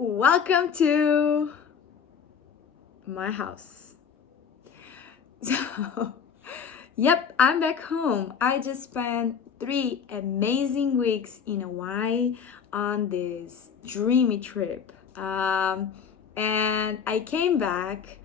Welcome to my house. So, yep, I'm back home. I just spent 3 amazing weeks in Hawaii on this dreamy trip. And I came back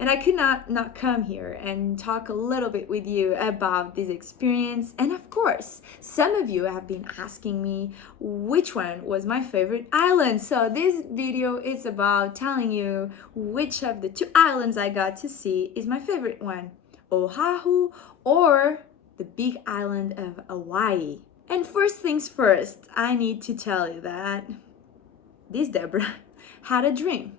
and I could not come here and talk a little bit with you about this experience. And of course, some of you have been asking me which one was my favorite island. So this video is about telling you which of the 2 islands I got to see is my favorite one, Oahu or the big island of Hawaii. And first things first, I need to tell you that this Deborah had a dream.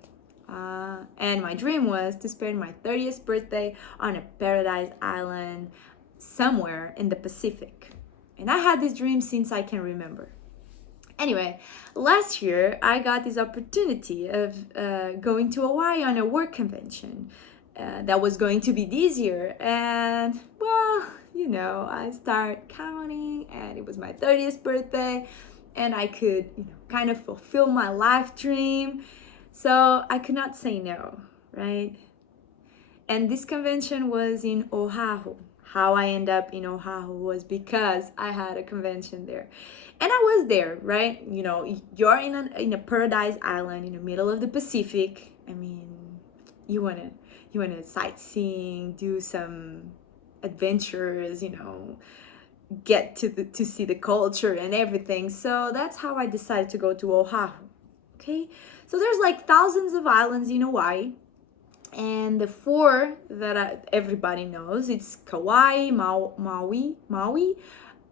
And my dream was to spend my 30th birthday on a paradise island somewhere in the Pacific. And I had this dream since I can remember. Anyway, last year I got this opportunity of going to Hawaii on a work convention that was going to be this year. And well, I start counting and it was my 30th birthday and I could, kind of fulfill my life dream. So I could not say no, right? And this convention was in Oahu. How I ended up in Oahu was because I had a convention there. And I was there, right? You're in a paradise island in the middle of the Pacific. I mean, you wanna sightseeing, do some adventures, get to see the culture and everything. So that's how I decided to go to Oahu. Okay, so there's like thousands of islands in Hawaii, and the 4 that everybody knows, it's Kauai, Maui,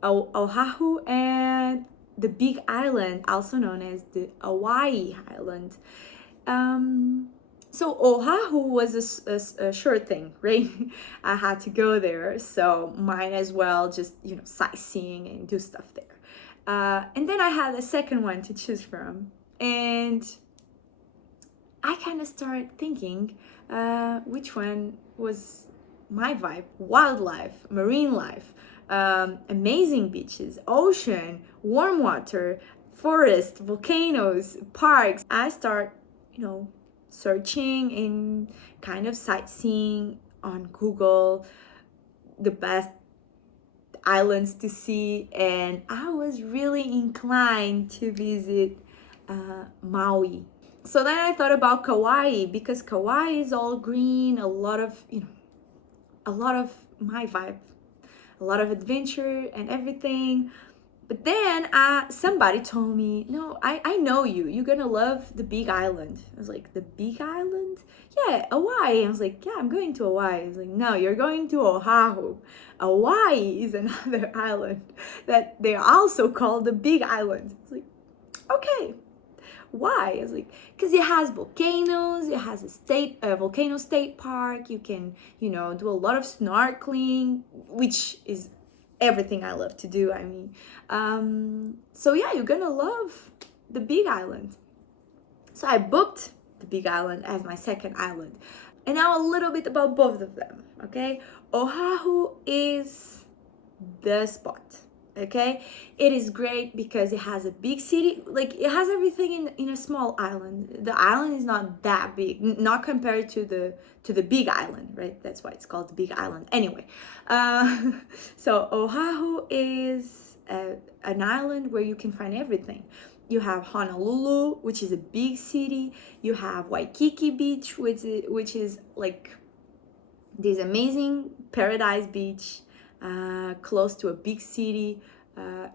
Oahu, and the Big Island, also known as the Hawaii Island. So Oahu was a sure thing, right? I had to go there, so might as well just sightseeing and do stuff there. And then I had a second one to choose from. And I kind of started thinking which one was my vibe. Wildlife, marine life, amazing beaches, ocean, warm water, forest, volcanoes, parks. I start, searching and kind of sightseeing on Google the best islands to see, and I was really inclined to visit Maui. So then I thought about Kauai, because Kauai is all green, a lot of my vibe, a lot of adventure and everything. But then somebody told me, no, I know you're gonna love the Big Island. I was like, the Big Island? Yeah, Hawaii. I was like, yeah, I'm going to Hawaii. I was like, no, you're going to Oahu. Hawaii is another island that they also call the Big Island. I was like, okay. Why? I was like, because it has volcanoes, it has a volcano state park. You can, do a lot of snorkeling, which is everything I love to do. I mean, so yeah, you're gonna love the Big Island. So I booked the Big Island as my second island. And now a little bit about both of them, okay? Oahu is the spot. Okay, it is great because it has a big city, like it has everything in a small island. The island is not that big, not compared to the Big Island, right? That's why it's called the Big Island. Anyway, so Oahu is an island where you can find everything. You have Honolulu, which is a big city. You have Waikiki Beach, which is like this amazing paradise beach. Close to a big city,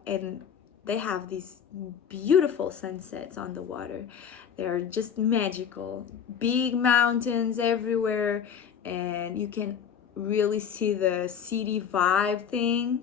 and they have these beautiful sunsets on the water. They're just magical. Big mountains everywhere, and you can really see the city vibe thing.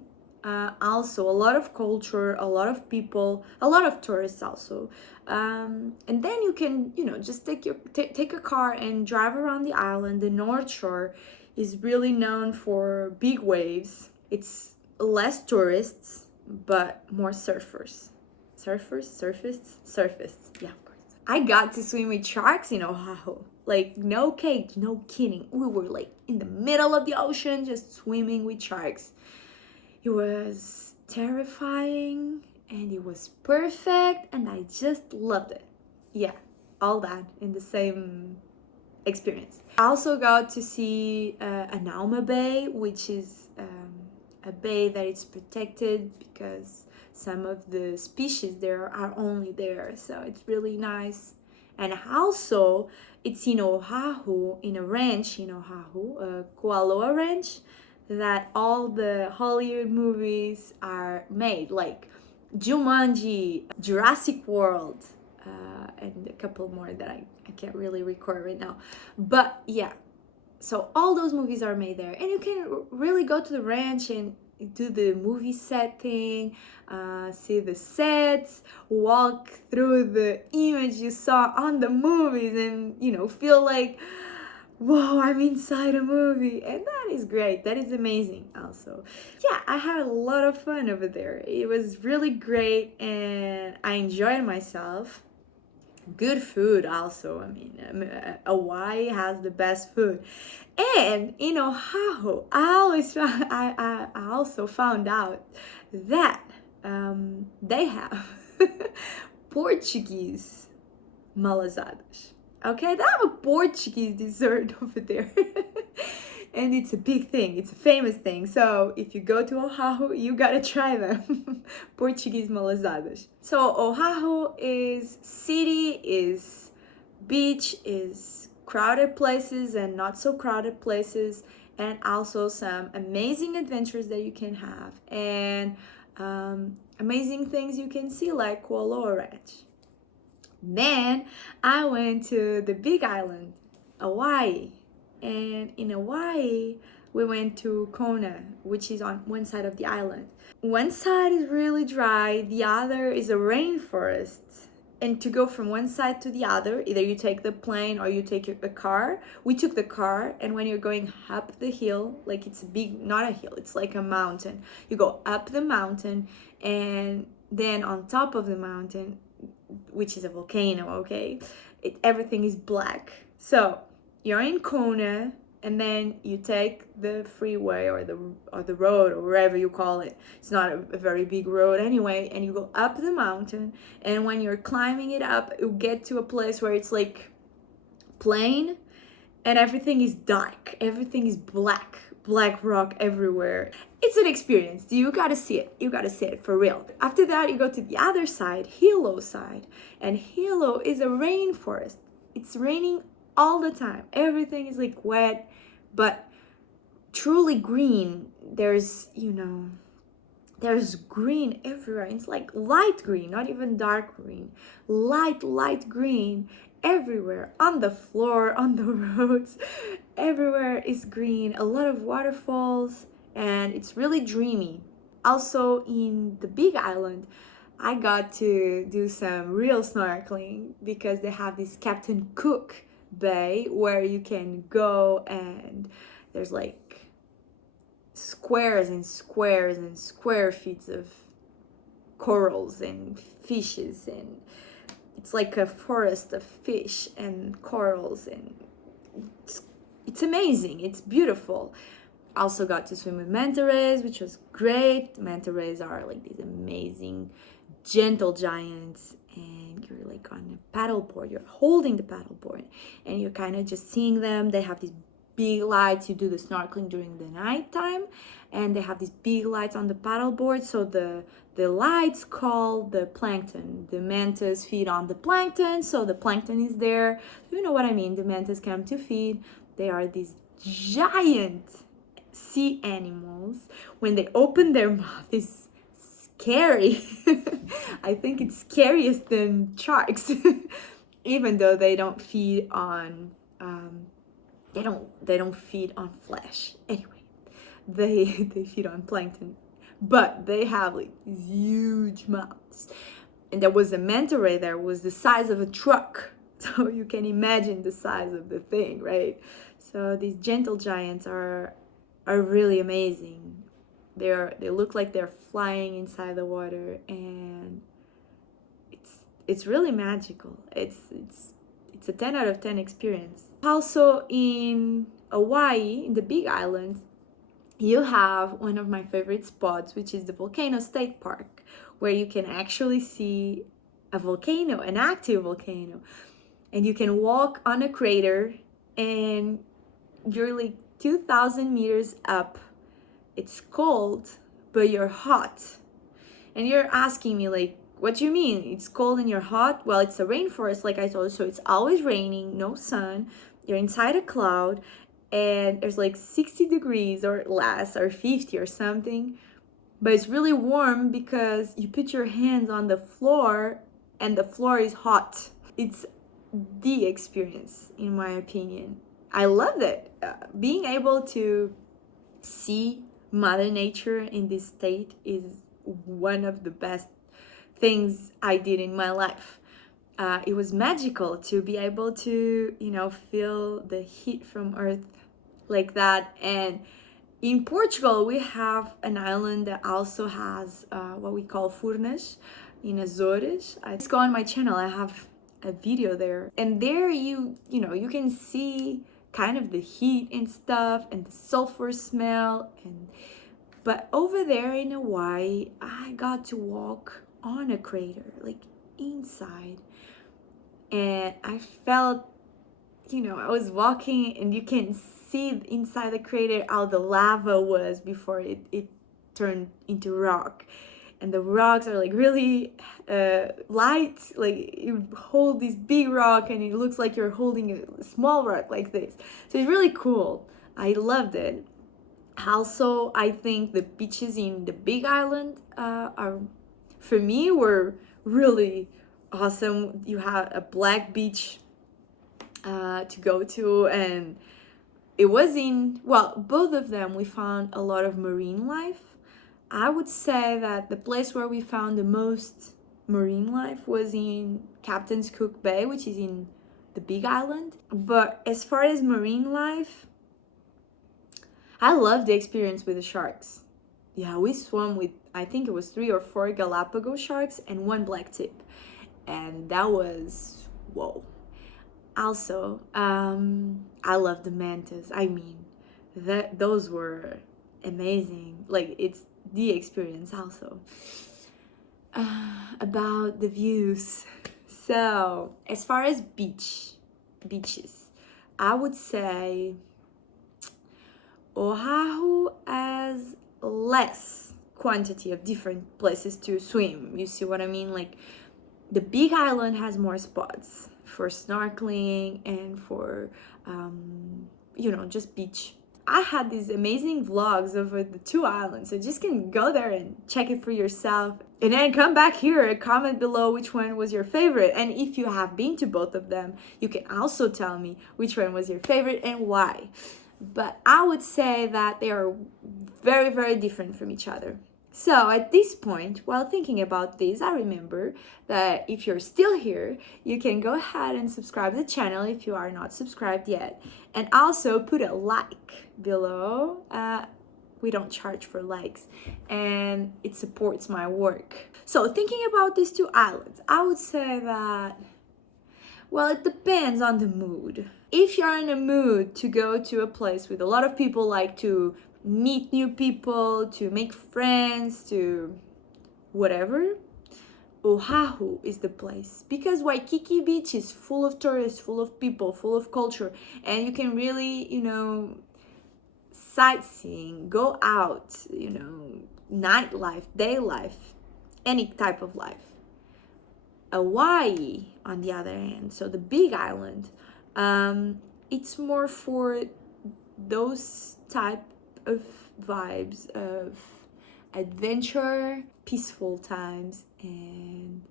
Also, a lot of culture, a lot of people, a lot of tourists also. And then you can, just take a car and drive around the island. The North Shore is really known for big waves. It's less tourists, but more surfers. Surfists. Yeah, of course. I got to swim with sharks in Oahu. Like, no cake, no kidding. We were like in the middle of the ocean, just swimming with sharks. It was terrifying and it was perfect and I just loved it. Yeah, all that in the same experience. I also got to see Anauma Bay, which is a bay that is protected because some of the species there are only there, so it's really nice. And also, it's in Oahu, in a ranch in Oahu, a Kualoa ranch, that all the Hollywood movies are made, like Jumanji, Jurassic World, and a couple more that I can't really record right now. But yeah, so all those movies are made there, and you can really go to the ranch and do the movie set thing, see the sets, walk through the image you saw on the movies, and feel like, whoa, I'm inside a movie. And that is great. That is amazing. Also, yeah, I had a lot of fun over there. It was really great, and I enjoyed myself. Good food also. I mean, Hawaii has the best food. And in Oahu, I also found out that they have Portuguese malasadas. Okay, they have a Portuguese dessert over there. And it's a big thing. It's a famous thing. So if you go to Oahu, you gotta try them. Portuguese malasadas. So Oahu is city, is beach, is crowded places and not so crowded places, and also some amazing adventures that you can have, and amazing things you can see, like Kualoa Ranch. Then I went to the big island, Hawaii. And in Hawaii, we went to Kona, which is on one side of the island. One side is really dry, the other is a rainforest. And to go from one side to the other, either you take the plane or you take a car. We took the car, and when you're going up the hill, like it's a big, not a hill, it's like a mountain. You go up the mountain, and then on top of the mountain, which is a volcano, okay, everything is black. So you're in Kona, and then you take the freeway or the road, or wherever you call it. It's not a very big road anyway, and you go up the mountain, and when you're climbing it up, you get to a place where it's like plain, and everything is dark, everything is black rock everywhere. It's an experience. You gotta see it for real. After that, you go to the other side, Hilo side, and Hilo is a rainforest. It's raining all the time. Everything is like wet, but truly green. There's green everywhere. It's like light green, not even dark green. Light green everywhere. On the floor, on the roads, everywhere is green. A lot of waterfalls, and it's really dreamy. Also, in the big island, I got to do some real snorkeling because they have this Captain Cook Bay where you can go, and there's like squares and squares and square feet of corals and fishes, and it's like a forest of fish and corals, and it's amazing. It's beautiful. Also got to swim with manta rays, which was great. Manta rays are like these amazing gentle giants, and you're like on a paddleboard, you're holding the paddleboard, and you're kind of just seeing them. They have these big lights. You do the snorkeling during the night time, and they have these big lights on the paddleboard, so the lights call the plankton. The mantas feed on the plankton, so the plankton is there. You know what I mean. The mantas come to feed. They are these giant sea animals. When they open their mouth, it's scary. I think it's scariest than sharks. Even though they don't feed on they don't feed on flesh. Anyway, they feed on plankton, but they have like these huge mouths. And there was a manta ray there, was the size of a truck. So you can imagine the size of the thing, right? So these gentle giants are really amazing. They look like they're flying inside the water, and it's really magical. It's a 10 out of 10 experience. Also in Hawaii, in the Big Island, you have one of my favorite spots, which is the Volcanoes State Park, where you can actually see a volcano, an active volcano. and you can walk on a crater, and you're like 2,000 meters up. It's cold, but you're hot. And you're asking me, like, what do you mean? It's cold and you're hot? Well, it's a rainforest, like I told you, so it's always raining, no sun. You're inside a cloud, and there's like 60 degrees or less, or 50 or something. But it's really warm because you put your hands on the floor, and the floor is hot. It's the experience, in my opinion. I loved it. Being able to see Mother Nature in this state is one of the best things I did in my life. It was magical to be able to, feel the heat from Earth like that. And in Portugal, we have an island that also has what we call furnas in Azores. Just go on my channel. I have a video there, and there you can see kind of the heat and stuff, and the sulfur smell. But over there in Hawaii, I got to walk on a crater, like inside, and I felt, I was walking, and you can see inside the crater how the lava was before it turned into rock. And the rocks are like really light, like you hold this big rock and it looks like you're holding a small rock like this. So it's really cool. I loved it. Also, I think the beaches in the Big Island for me, were really awesome. You have a black beach to go to, and it was both of them we found a lot of marine life. I would say that the place where we found the most marine life was in Captain's Cook Bay, which is in the Big Island. But as far as marine life, I love the experience with the sharks. Yeah, we swam with, I think it was 3 or 4 Galapagos sharks and 1 black tip. And that was, whoa. Also, I love the mantas. I mean, those were amazing. Like, it's the experience also. About the views. So, as far as beaches, I would say Oahu has less quantity of different places to swim. You see what I mean? Like, the Big Island has more spots for snorkeling and for, just beach. I had these amazing vlogs over the 2 islands, so just can go there and check it for yourself. And then come back here and comment below which one was your favorite. And if you have been to both of them, you can also tell me which one was your favorite and why. But I would say that they are very, very different from each other. So at this point, while thinking about this, I remember that if you're still here, you can go ahead and subscribe to the channel if you are not subscribed yet. And also put a like below. We don't charge for likes, and it supports my work. So thinking about these 2 islands, I would say that, well, it depends on the mood. If you're in a mood to go to a place with a lot of people, like to meet new people, to make friends, to whatever, Oahu is the place. Because Waikiki Beach is full of tourists, full of people, full of culture, and you can really, sightseeing, go out, nightlife, day life, any type of life. Hawaii, on the other hand, so the Big Island, it's more for those type of vibes of adventure, peaceful times, and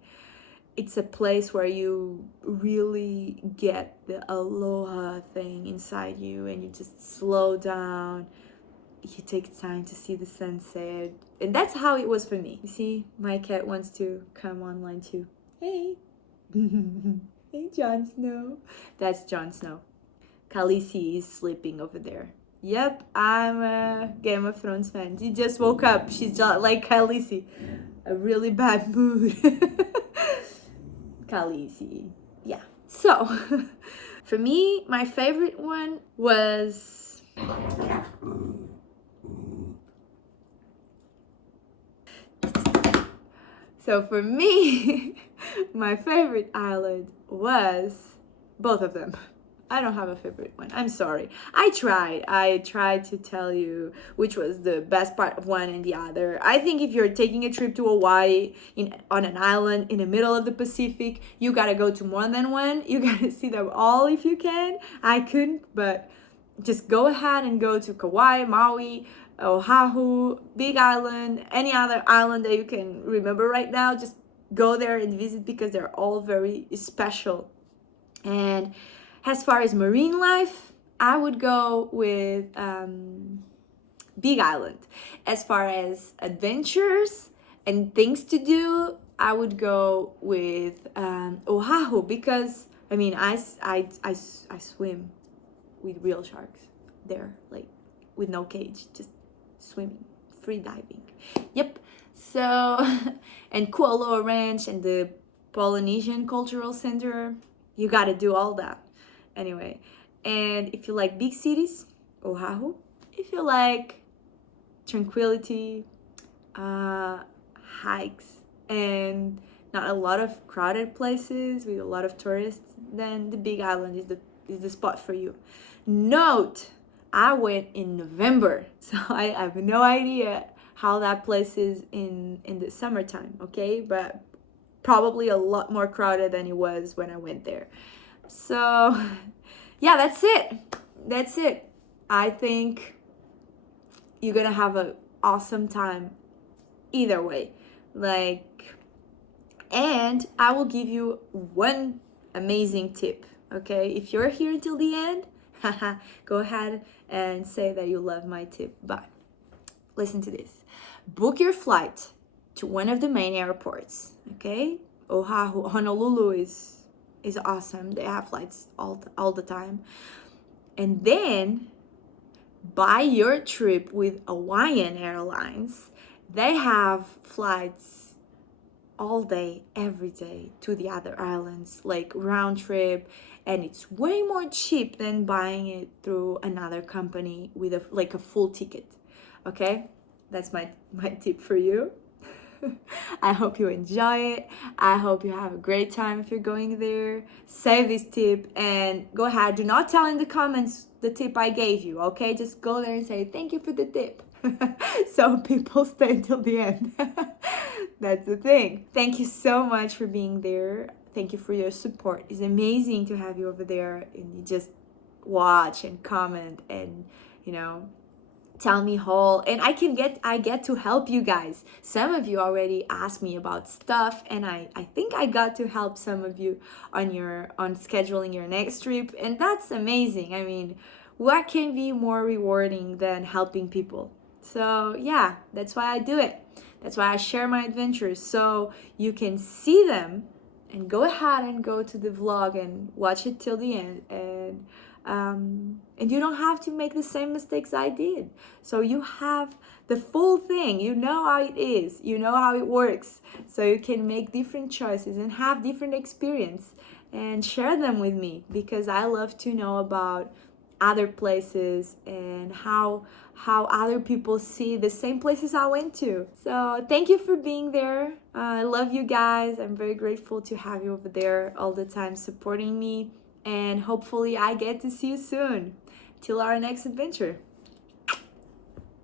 it's a place where you really get the aloha thing inside you, and you just slow down, you take time to see the sunset. And that's how it was for me. You see, my cat wants to come online too. Hey. Hey, Jon Snow. That's Jon Snow. Khaleesi is sleeping over there. Yep, I'm a Game of Thrones fan. She just woke up. She's just like Khaleesi. A really bad mood. Khaleesi. Yeah. So, for me, my favorite one was... So for me, my favorite island was both of them. I don't have a favorite one. I'm sorry. I tried to tell you which was the best part of one and the other. I think if you're taking a trip to Hawaii on an island in the middle of the Pacific, you gotta go to more than one. You gotta see them all if you can. I couldn't, but just go ahead and go to Kauai, Maui, Oahu, Big Island, any other island that you can remember right now. Just go there and visit because they're all very special. And as far as marine life, I would go with Big Island. As far as adventures and things to do, I would go with Oahu because I mean I swim with real sharks there, like with no cage, just swimming, free diving. Yep. So and Kualoa Ranch and the Polynesian Cultural Center, you got to do all that. Anyway, and if you like big cities, Oahu. If you like tranquility, hikes, and not a lot of crowded places with a lot of tourists, then the Big Island is the spot for you. Note, I went in November, so I have no idea how that place is in the summertime, okay? But probably a lot more crowded than it was when I went there. So, yeah, that's it. I think you're gonna have an awesome time either way. Like, and I will give you one amazing tip, okay? If you're here until the end, go ahead and say that you love my tip. But listen to this. Book your flight to one of the main airports, okay? Oahu, Honolulu is awesome. They have flights all the time. And then buy your trip with Hawaiian Airlines. They have flights all day, every day to the other islands, like round trip, and it's way more cheap than buying it through another company with a full ticket. Okay? That's my tip for you. I hope you enjoy it. I hope you have a great time if you're going there. Save this tip and go ahead. Do not tell in the comments the tip I gave you, okay? Just go there and say thank you for the tip. So people stay till the end. That's the thing. Thank you so much for being there. Thank you for your support. It's amazing to have you over there and you just watch and comment and, tell me whole, and I get to help you guys. Some of you already asked me about stuff, and I think I got to help some of you on scheduling your next trip, and that's amazing. I mean, what can be more rewarding than helping people? So yeah, that's why I do it. That's why I share my adventures so you can see them and go ahead and go to the vlog and watch it till the end, and you don't have to make the same mistakes I did. So you have the full thing. You know how it is. You know how it works. So you can make different choices and have different experience and share them with me because I love to know about other places and how other people see the same places I went to. So thank you for being there. I love you guys. I'm very grateful to have you over there all the time supporting me. And hopefully I get to see you soon. Till our next adventure.